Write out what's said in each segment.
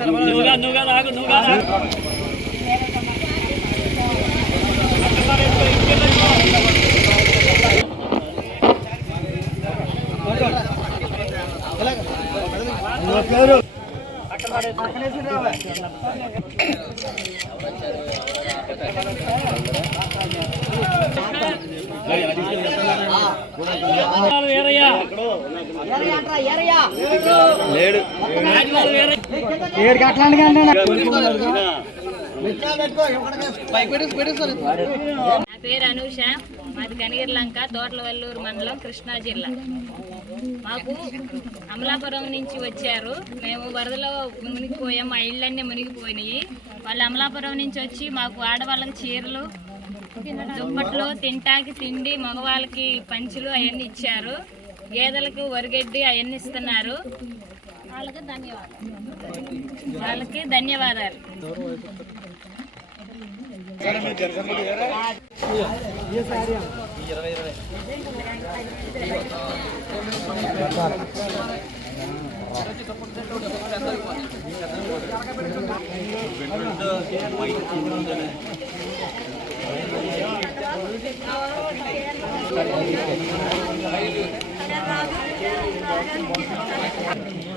నువ్వు నువ్వుగా నువ్వు నువ్వుగా లేడు నా పేరు అనూష. మాది తోటల వల్లూరు మండలం కృష్ణా జిల్లా. మాకు అమలాపురం నుంచి వచ్చారు. మేము వరదలో మునిగిపోయాం మా ఇళ్ళన్నీ మునిగిపోయినాయి. వాళ్ళు అమలాపురం నుంచి వచ్చి మాకు ఆడవాళ్ళకి చీరలు దుప్పట్లు తింటాకి తిండి మగవాళ్ళకి పంచులు అవన్నీ ఇచ్చారు. గేదెలకు వరిగడ్డి అవన్నీ ఇస్తున్నారు. వాళ్ళకి ధన్యవాదాలు. వాళ్ళకి ధన్యవాదాలు.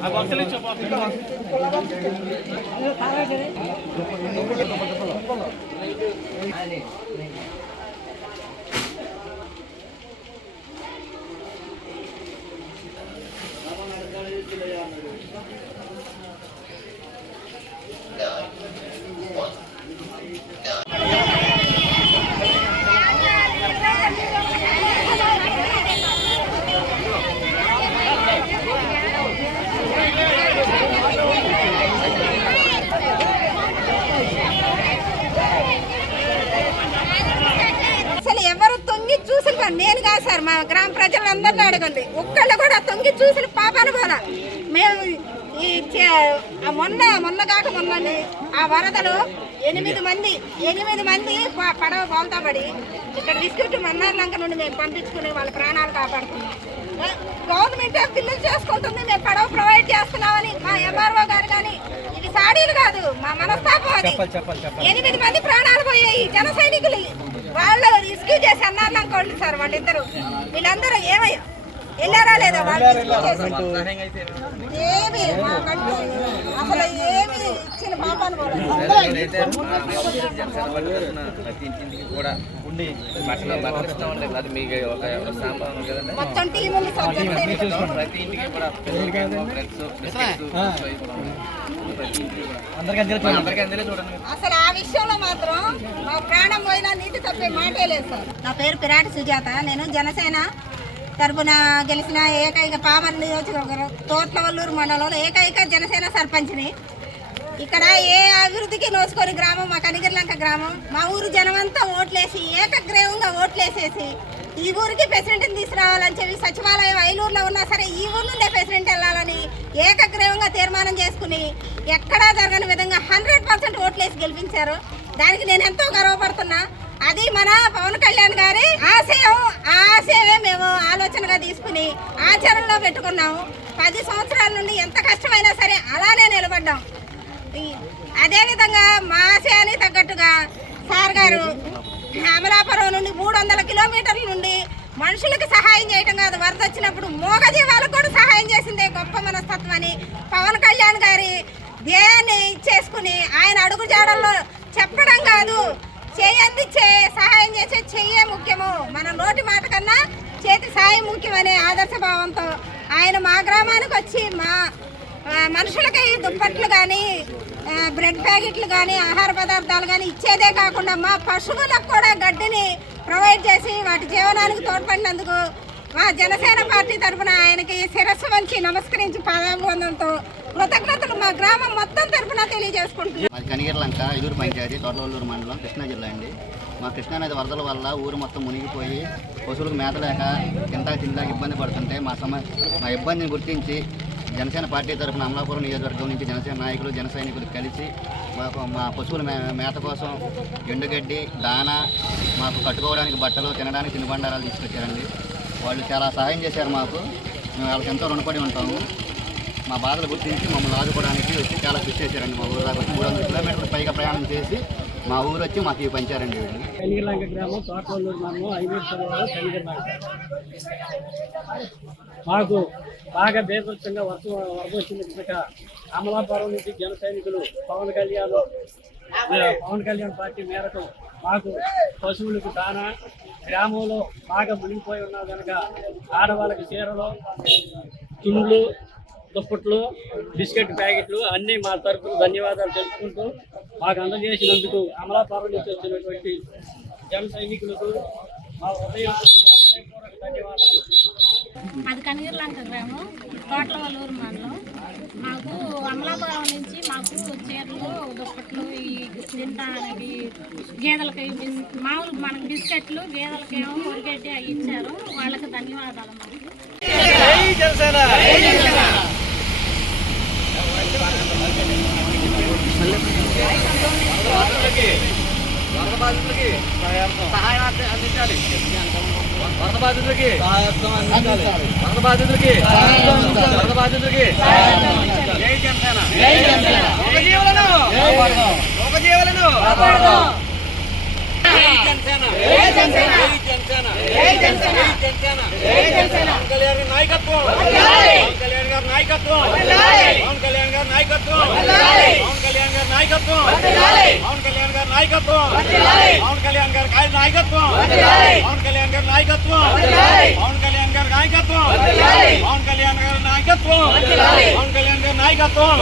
అసలు ప్రజలందరినీ అడగండి. ఒక్కళ్ళు కూడా తొంగి చూసిన పాపాలు పోలా మేము ఈ మొన్న మొన్న కాక మొన్న ఆ వరదలు ఎనిమిది మంది ఎనిమిది మంది పడవ బోల్తా పడి ఇక్కడ డిస్ట్రిక్ట్ మన్నార్ లంక నుండి మేము పంపించుకుని వాళ్ళ ప్రాణాలు కాపాడుకున్నాం. గవర్నమెంట్ బిల్లులు చేసుకుంటుంది? మేము పడవ ప్రొవైడ్ చేస్తున్నామని మా ఎంఆర్ఓ గారు కానీ ఇది సాడీలు కాదు మా మనస్తాపం అది. ఎనిమిది మంది ప్రాణాలు పోయాయి జన సైనికులు. వాళ్ళు రిస్క్యూ చేసి అన్నారు అనుకోండి సార్ వాళ్ళిద్దరు వీళ్ళందరూ ఏమయ్యా వెళ్ళారా లేదా వాళ్ళు? ఏమి మాకంటూ అసలు ఏమి ఇచ్చిన పాపాలు మొత్తం టీం ఉంది సార్. ప్రతి ఇంటికి కూడా. అసలు ఆ విషయంలో మాత్రం మా నా పేరు పిరాటి సుజాత. నేను జనసేన తరపున గెలిచిన ఏకైక పామర్ నియోజకవర్గం తోట్లవల్లూరు మండలంలో ఏకైక జనసేన సర్పంచ్ని. ఇక్కడ ఏ అభివృద్ధికి నోచుకొని గ్రామం? మా కనిగిరిలంక గ్రామం. మా ఊరు జనమంతా ఓట్లేసి ఏకగ్రీవంగా ఓట్లేసేసి ఈ ఊరికి ప్రెసిడెంట్ని తీసుకురావాలని చెప్పి సచివాలయం ఐలూరులో ఉన్నా సరే ఈ ఊరు నుండే ప్రెసిడెంట్ వెళ్ళాలని ఏకగ్రీవంగా తీర్మానం చేసుకుని ఎక్కడా జరగని విధంగా హండ్రెడ్ పర్సెంట్ ఓట్లేసి గెలిపించారు. దానికి నేను ఎంతో గర్వపడుతున్నా. అది మన పవన్ కళ్యాణ్ గారి ఆశయం. ఆ ఆశయమే మేము ఆలోచనగా తీసుకుని ఆచరణలో పెట్టుకున్నాము. పది సంవత్సరాల నుండి ఎంత కష్టమైనా సరే అలానే నిలబడ్డాం. అదేవిధంగా మా ఆశయానికి తగ్గట్టుగా సార్ గారు అమలాపురం నుండి మూడు వందల కిలోమీటర్ల నుండి మనుషులకు సహాయం చేయటం కాదు వరద వచ్చినప్పుడు మూగజీవాలకు కూడా సహాయం చేసిందే గొప్ప మనస్తత్వం పవన్ కళ్యాణ్ గారి ధ్యేయాన్ని ఇచ్చేసుకుని ఆయన అడుగు జాడల్లో చెప్పడం కాదు. చేయందిచ్చే సహాయం చేసే చెయ్యే ముఖ్యము. మన నోటి మాట కన్నా చేతి సాయం ముఖ్యమనే ఆదర్శ భావంతో ఆయన మా గ్రామానికి వచ్చి మా మనుషులకి దుప్పట్లు కానీ బ్రెడ్ ప్యాకెట్లు కానీ ఆహార పదార్థాలు కానీ ఇచ్చేదే కాకుండా మా పశువులకు కూడా గడ్డిని ప్రొవైడ్ చేసి వాటి జీవనానికి తోడ్పడినందుకు మా జనసేన పార్టీ తరఫున ఆయనకి శిరస్సు వంచి నమస్కరించి పాదాభివందనతో కృతజ్ఞతలు మా గ్రామం మొత్తం తరఫున తెలియజేసుకుంటున్నాం. కనిగిర్లంక ఇదూరు ఎదురు పంచాయతీ తోటలూరు మండలం కృష్ణా జిల్లా అండి. మా కృష్ణానది వరదల వల్ల ఊరు మొత్తం మునిగిపోయి పశువులకు మేత లేక తింటాక తినలేక ఇబ్బంది పడుతుంటే మా సమ మా ఇబ్బందిని గుర్తించి జనసేన పార్టీ తరఫున అమలాపురం నియోజకవర్గం నుంచి జనసేన నాయకులు జన సైనికులు కలిసి మాకు మా పశువుల మే మేత కోసం ఎండుగడ్డి దానా మాకు కట్టుకోవడానికి బట్టలు తినడానికి తినుబండారాలు తీసుకొచ్చారండి. వాళ్ళు చాలా సహాయం చేశారు మాకు. మేము వాళ్ళకి ఎంతో రుణపడి ఉంటాము. మా బాధలు గుర్తించి మమ్మల్ని ఆదుకోవడానికి వచ్చి చాలా కృషి చేశారండి మా ఊరు దాకా మూడు వందల కిలోమీటర్ల పైగా ప్రయాణం చేసి మా ఊరు వచ్చి మాకు ఇవి పంచారండి వీళ్ళు కనిగిరిలంక గ్రామం ఐదు మాకు బాగా బేభత్సంగా వర్షం వరద వచ్చింది కనుక అమలాపురం నుంచి జన సైనికులు పవన్ కళ్యాణ్ పవన్ కళ్యాణ్ పార్టీ మేరకు మాకు పశువులకు దానా గ్రామంలో బాగా మునిగిపోయి ఉన్నాం కనుక ఆడవాళ్ళకి చీరలు తుండ్లు దుప్పట్లు బిస్కెట్ ప్యాకెట్లు అన్నీ మా తరఫున ధన్యవాదాలు తెలుపుకుంటూ మాకు అందజేసినందుకు అమలాపురం నుంచి వచ్చినటువంటి జన సైనికులకు మా ఉదయం ధన్యవాదాలు. అది కనిగిరిలంక గ్రామం తోటలవల్లూరు మండలం. మాకు అమలాపురం నుంచి మాకు చీరలు దుప్పట్లు ఈ తింటానికి గేదెలకి మామూలు మనకు బిస్కెట్లు గేదెలకి ఏమో ఉరిగడ్డి అవి ఇచ్చారు. వాళ్ళకి ధన్యవాదాలు మాకు. వరద బాధితులకి సహాయం అందించాలి. వరద బాధితులకి వరద బాధితులకి వరద బాధితులకి జై జనసేన. లోక జీవులను లోక జీవులను జై జనసేన జై జనసేన జై జనసేన జై జనసేన పవన్ కళ్యాణ్ గారి నాయకత్వం పవన్ కళ్యాణ్ గారి నాయకత్వం పవన్ కళ్యాణ్ గారి నాయకత్వం పవన్ కళ్యాణ్ గారి నాయకత్వం పవన్ కళ్యాణ్ గారి నాయకత్వం పవన్ కళ్యాణ్ గారి కాయ నాయకత్వం పవన్ కళ్యాణ్ గారి నాయకత్వం పవన్ కళ్యాణ్ గారి నాయకత్వం పవన్ కళ్యాణ్ గారి నాయకత్వం పవన్ కళ్యాణ్ గారి నాయకత్వం